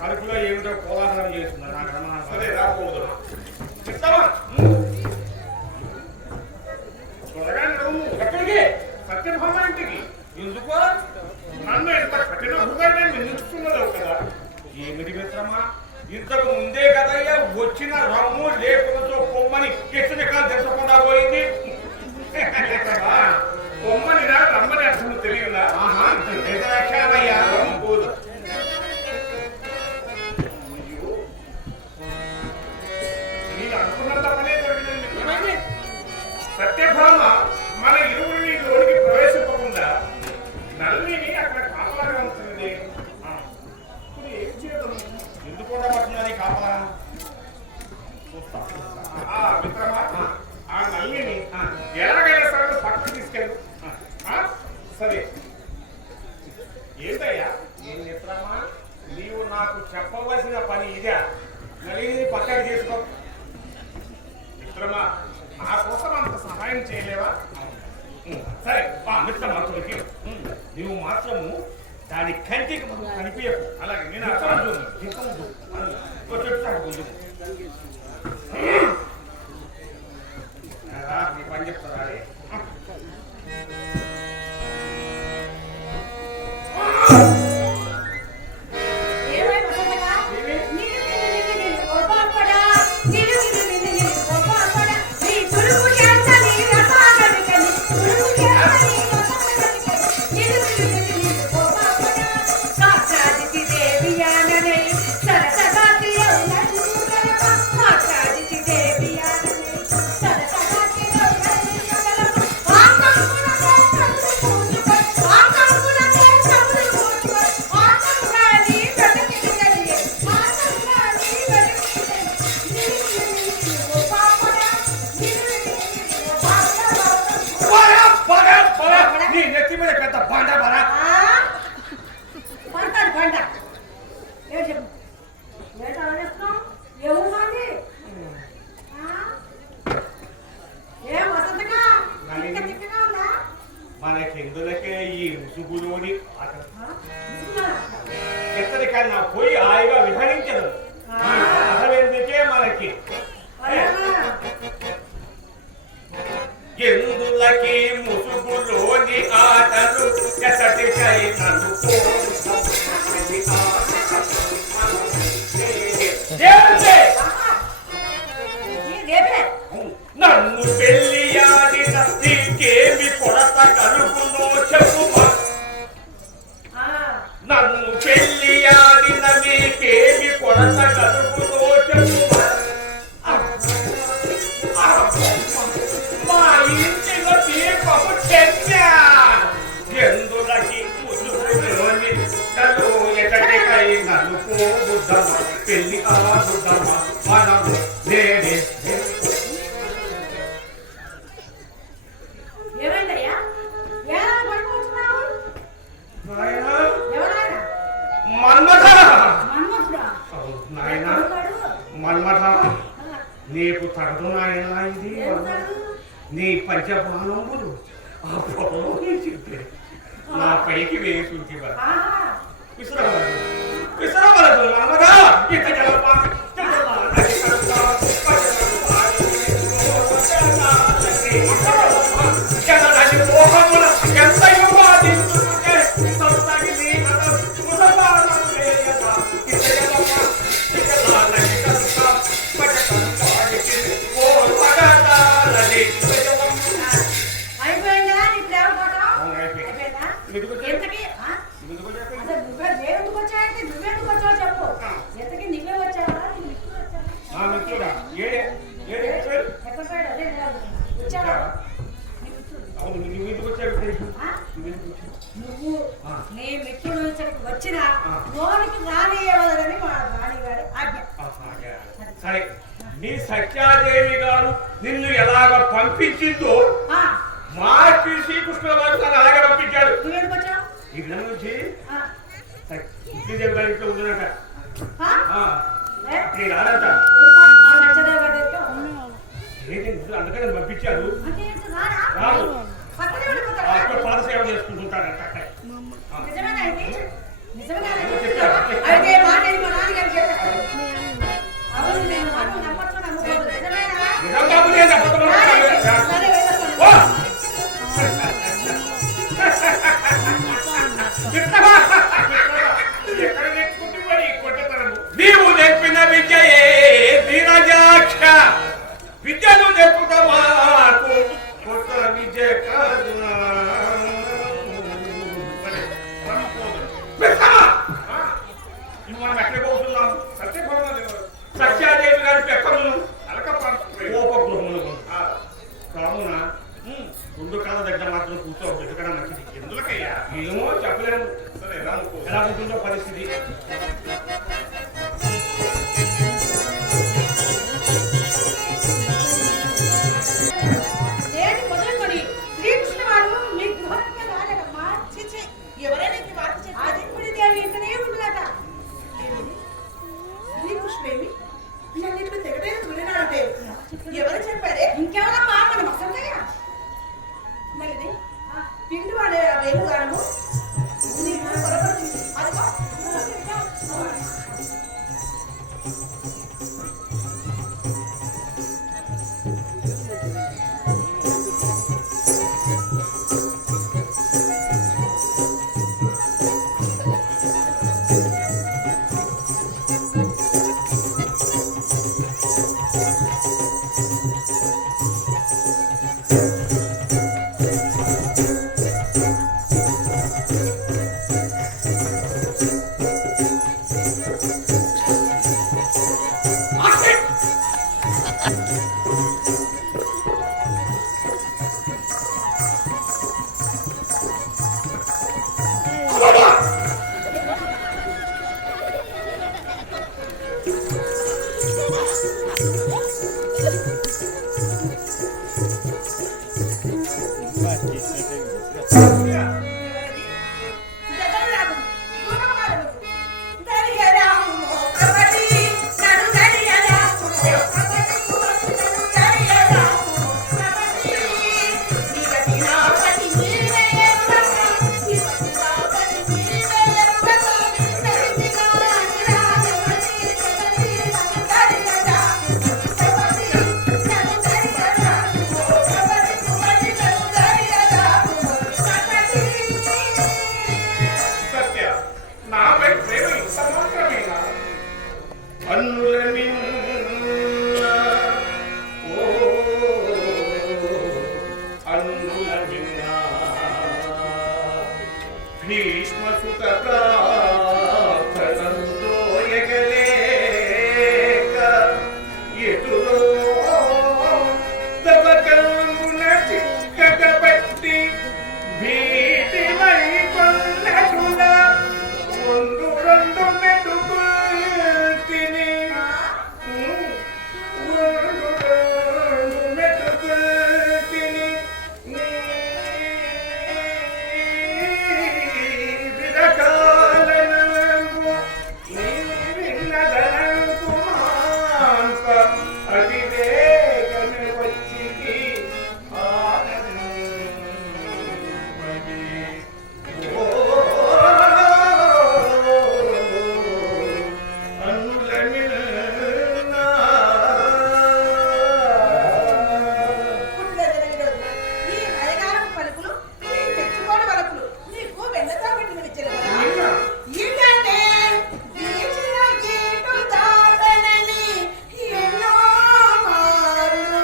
కడుపులో ఏమిటో కోలాహలం చేస్తున్నారు నాకు రమణ. సరే రాకపోదు త్వరగా నువ్వు ఎక్కడికి? సత్యభామ ఇంటికి. ఎందుకో? నన్ను ఎంత కఠిన హృదయాన్ని నిందిస్తున్నదో కదా. ఏమిటి మిత్రమా, ఇంతకు ముందే కదయ్యా వచ్చిన రమ్ము లేకులతో పొమ్మని హెచ్చరికలు తెచ్చకుండా పోయింది. బొమ్మని రమ్మని అర్థం తెలియదా? అయ్యా పోదు. నేను అనుకున్నంత పనే జరిగింది. సత్యభామ మన ఇరువురిని లోనికి ప్రవేశించకుండా నల్లిని అక్కడ కాపాడగా ఉంటుంది. ఇప్పుడు ఏం చేయడం? ఎందుకు ఉండబడుతున్నది కాపలా? మిత్రమా, ఆ నల్లిని ఎలాగైనా సరే పక్కకు తీసుకెళ్ళు. సరే. ఏంటయ్యా? ఏం మిత్రమా, నీవు నాకు చెప్పవలసిన పని ఇదే. నలిని పక్కకి చేసుకో. మిత్రమా, నా కోసం అంత సహాయం చేయలేవా? సరే మిత్రమా, తొలికి నువ్వు మాత్రము దాని కంటికి కనిపించకు. అలాగే నేను చెప్తాడు కొంచెం నీ పని చెప్తారా? మనకెందులకే ఈ ముసుగులోని హెచ్చరికన్నా పోయి హాయిగా విహరించదు. ఎందుకే మనకి ఎందులకి ముసుగులోని ఆటలు ఎసటికైనను నన్ను పెళ్లియాడిన నీకేమి కొరత కలుగునో చెప్పుమా. నన్ను పెళ్లియాడిన నీకేమి కొరత కలుగునో చెప్పుమా. మా ఇంటిలో దీపము చెయ్యా ఎందులకి ముసుగులోని తను ఎక్కడికై నలుపు బుద్ధమా పెళ్లి బుద్ధమా మనము నేనే. మన్మథ నీకు తగదు నాయన ఇది. నీ పంచబాణములు ఆ పొలంలో చెప్పే నా పైకి వేసుకుంటేవా విసరవలదు మన్మథ. ఎంత నువ్వు నీ మిత్రుడు వచ్చిన లోనికి రానియవలని మా రాణిగారి ఆజ్ఞ. సరే, నీ సత్యాదేవి గారు నిన్ను ఎలాగ పంపించిందో మార్చి శ్రీకృష్ణుల వారు తను అలాగే పంపించాడు. నువ్వెందుకు వచ్చావు? ఈ గ్రహం నుంచి సత్యదేవి గారి ఇంట్లో ఉందనట. నేను ఆడంట అందుకని పంపించారు. రాదు పాద సేవ చేసుకుంటుంటాడంట. అయితే నువ్వు నమ్మొచ్చు నమ్మకూడదు నిజమేనా? నిజం బాబు నేను అబద్ధం ఆడుతున్నాను. సరే వెళ్ళొస్తాను. ఓ! మిత్రమా, ఎక్కడ నేర్చుకుంటే మరి ఈ కొట్టతనము? నీవు నేర్పిన విద్యయే ధీరజాక్ష విద్యను నేర్పుతావా కొత్త విద్య కాదు. సరే, మనం పోదాం. మిత్రమా, ఆ, ఇప్పుడు మనం ఎక్కడికి పోతున్నాం? సత్యభవనం సత్యాదేవి గారి ఎక్కడును అలకప్రాంతం. కోపగృహములు ఆ, కావున రెండు కాళ్ళ దగ్గర మాత్రం కూర్చోవద్దు. ఎందుకన్నా మంచిది. ఎందులకయ్యా? ఏమో చెప్పలేము సరే రాముకో. ఎలా ఉంటుందో పరిస్థితి. నేటి మొదలుకొని శ్రీకృష్ణ వారు మీ గృహానికి రాలేదమ్మా. చిచి, ఎవరైనా ఈ వార్త చెప్పారు? ఆదిత్యుడి దేవి ఇంటనే ఉంటుందట. శ్రీకృష్ణేమి నన్నిట్లు తెగటే చూడనాడే ఎవరు చెప్పారే? ఇంకెవరమ్మా మన వసంతయ్య. మరిది పిండి వాడే వేణుగాను నీకు పొరపడుతుంది. అదిగో సత్య, నాపై ప్రేమ ఇంత మాత్రమేనా? అన్నుల మిన్న ఓ అన్నుల మిన్న భీష్మసుత ప్రార్థనంతో ఎగలేక ఎటులో తవకల్మున చిక్కటబట్టి భీతిమై కొన్నటులా ಒಂದು రెండు మెట్టుకుల్ తిని ಒಂದು రెండు మెట్టుకుల్ తిని విరకాలనంగు నీ విన్నదనంగు మాంప అతి వేగన వచ్చికి ఆనందమది ఓ అన్నుల మిన్న పుట్టిన జనవిరోధులు, ఈ నయగారం పలుకులు, ఈ తెచ్చుకోని వలపులు నీకు వెన్నతో పెట్టిన విచ్చలు కదా? ఏంటంటే వీచిన గీటు దాటనని ఎన్నో మార్లు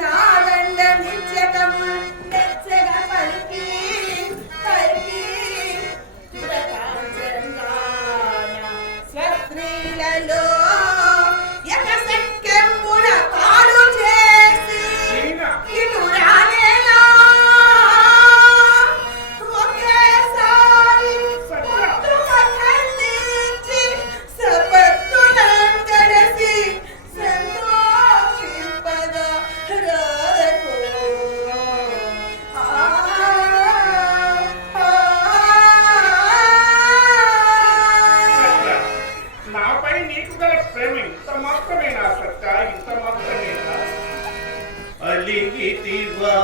నా దండ నిత్యకము నెచ్చగా పలికి పలికి ప్రకాశంగాన స్వస్త్రీలలో ఎకసెక్కెంబుల పాలు చేసి ఇటు రానేలా ఒకేసారి పొట్టుగా ఖండించి సపత్తునంగరసి సంతోషింపగా రారకు. సత్య, నాపై నీకు గల ప్రేమ ఇంత మాత్రమేనా? సత్య, ఇంత మాత్రమేనా? అలిగితివా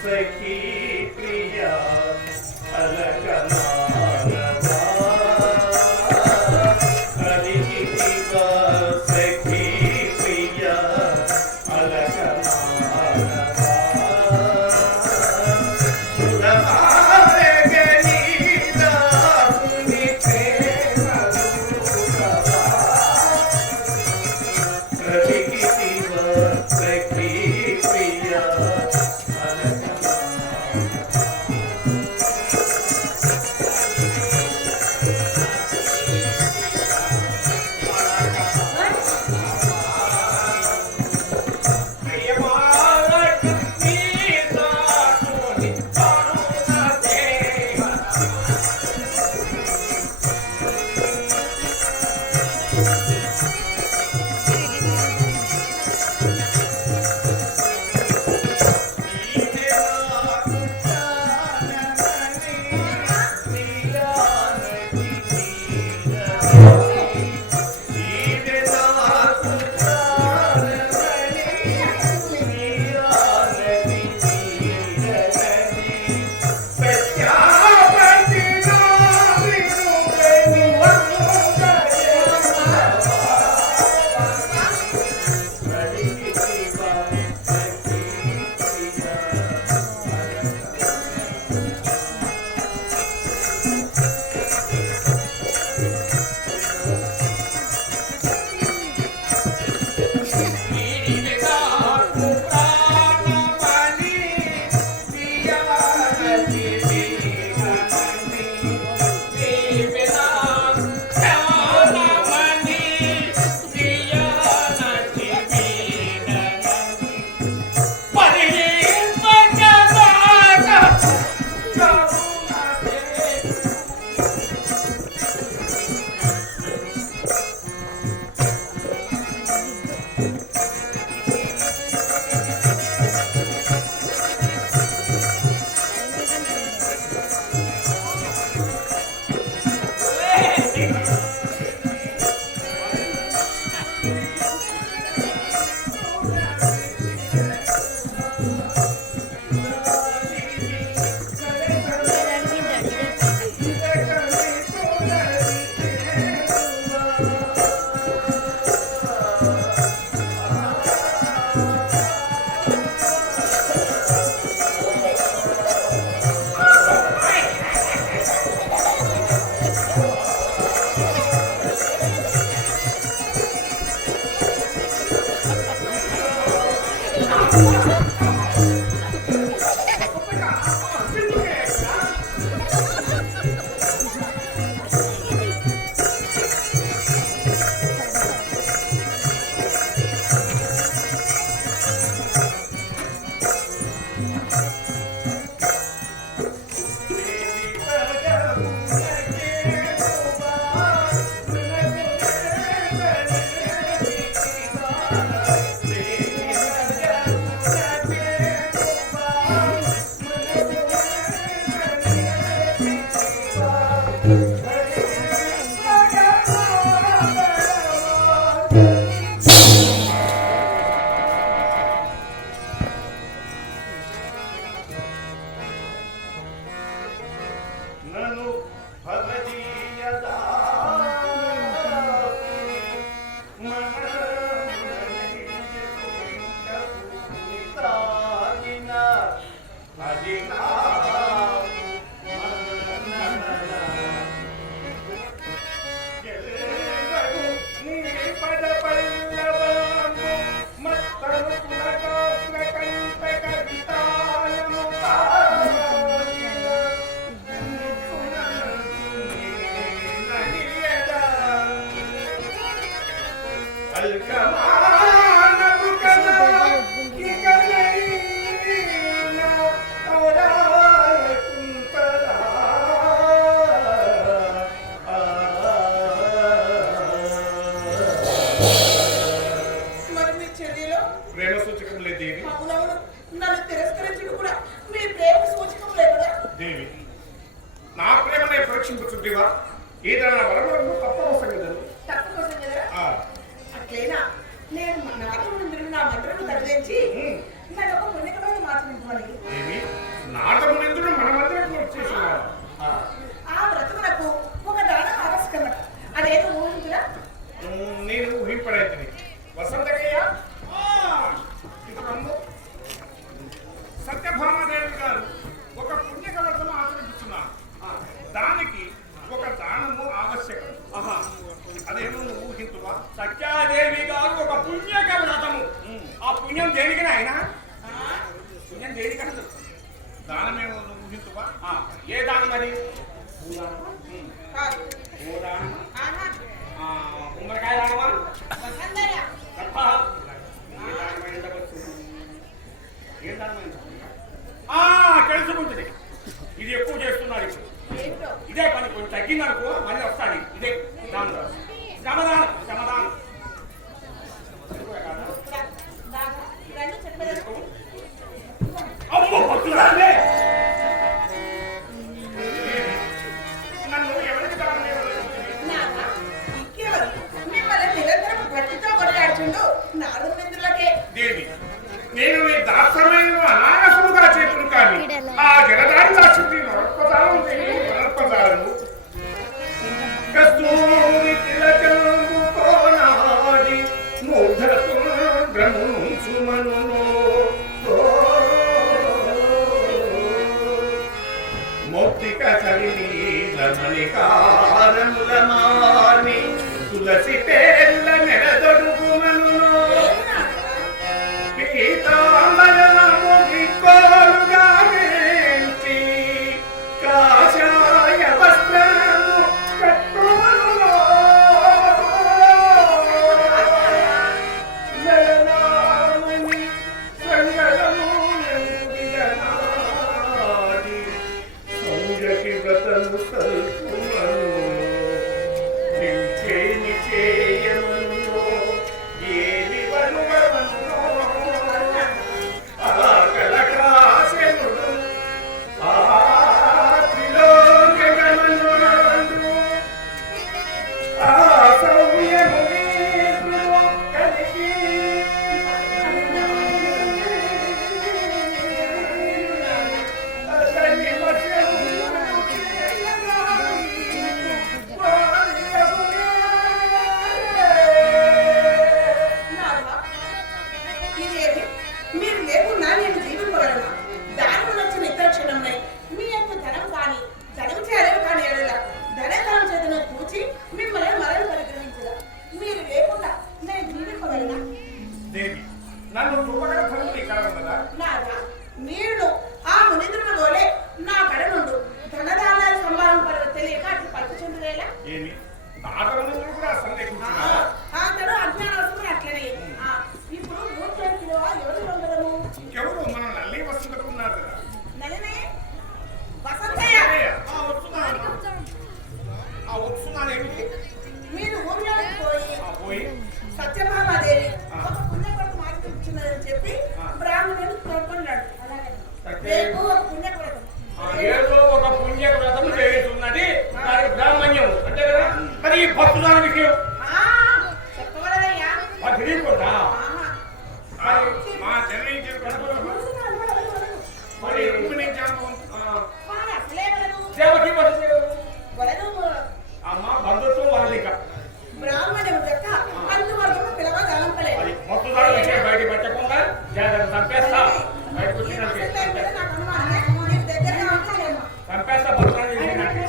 సఖీ ప్రియా అలకమానవా అలిగితివా సఖీ ప్రియా దేవి నా ప్రేమనే పరీక్షించుచుంటివా ఏదైనా వరవరము తప్పవసరం కదా తప్పకోసం కదా అట్లేనా నేను నాటమునందుకు నా మంత్రము తడిదేంచి నాకు ఒక పుణ్యకమైన మార్చుకోవాలి దేవి నాటమునందుకు మన మంత్రం వచ్చేసావా ఆ వ్రతమునకు ఒక దానం ఆవశ్యకమట అదేదో ఊహించురా నేను ఊహింపడైతే వసంతకయ్య సత్యభామాదేవి గారు ఒక పుణ్యక వ్రతము ఆచరిస్తున్నారు దానికి ఒక దానము ఆవశ్యకం అదేమో నువ్వు ఊహించువా సత్యాదేవి గారు ఒక పుణ్యక వ్రతము ఆ పుణ్యం దేనికి ఆయన పుణ్యం దేనికన్నా దానమేమో నువ్వు ఊహించువా ఏ దానం మరి ఉమ్మడికాయ దానమా ఏం దానమైంది తెలుసుకుంటుంది ఇది ఎక్కువ చేస్తున్నారు ఇప్పుడు ఇదే పని కొంచెం తగ్గిందనుకో మళ్ళీ వస్తాడు ఇదే దానం శ్రమదానం శ్రమదానం అమ్మో భక్తురాలే నన్ను ఎవరికి దానం దేవి నేను నీ దాసమైన అనాయాసముగా చేతులు కానీ ఆ జలదారి దాచుంది నరపదాలను కస్తూరి తిలకము కోనాడి మూఢతో భ్రమించుమను మౌక్తిక చలినీలమణికారముల మాని తులసి పేర్ల మెడదొడుగుమను కాషాయ వస్త్రము కట్టుమను జలనామణి సంగళము ఎందిగనాడి సౌజకి వ్రతము సల్పుమను ఇదేమి మీరు లేకున్నా నేను జీవింపగలను. దాని వచ్చిన ఇతర క్షణంలో మీ యొక్క ధనం కానీ ధనం చేయడం కానీ ఎడల ధనం చేతను చూచి మిమ్మల్ని మరణ పరిగ్రహించదా. మీరు లేకుండా నేను జీవింపగలనా? దేవి నన్ను చూపగల ఫలం ఇక్కడ ఉన్నదా? నాదా మీరు ఆ మునింద్రుల వలె నా కడ నుండు ధనదానాలు సంపాదింపడం తెలియక అట్లు పలుకుచుండేలా. ఏమి నాగరములు కూడా సందేహించున్నారా? అతడు అజ్ఞానవశములు అట్లనే. ఇప్పుడు 3 కిలో ఎవరు ఉండదము? ఇంకెవరు మన నల్లి వస్తుందకు ఉన్నారు కదా. నలినే వసంతయ్య వస్తున్నాను ఏమిటి మీరు ఊర్లోకి పోయి పోయి సత్యభామాదేవి ఒక పుణ్యకొరకు మార్చుకున్నదని చెప్పి బ్రాహ్మణుడు కోరుకున్నాడు. రేపు ఒక పుణ్యకొరకు ఏదో ఒక పుణ్య వ్రతం చేస్తున్నది దానికి బ్రాహ్మణ్యం అంతే కదా. మరి ఈ భక్తుల విషయం చెప్పవలదయ్యా. తెలియకుండా మా చెల్లి మరి ఉపనించాను అసలే దేవకి వలదు అమ్మ బంధుత్వం వరలిక బ్రాహ్మణుడు యొక్క అందువర్గము పిలవగలంపలేదు. అది భక్తుల విషయం బయట పెట్టకుండా జాగ్రత్త చంపేస్తా. బయటకు వచ్చి నాకు అనుమానమే. మీరు దగ్గరగా ఉంటారేమో. చంపేస్తా భక్తుల విషయం అంటే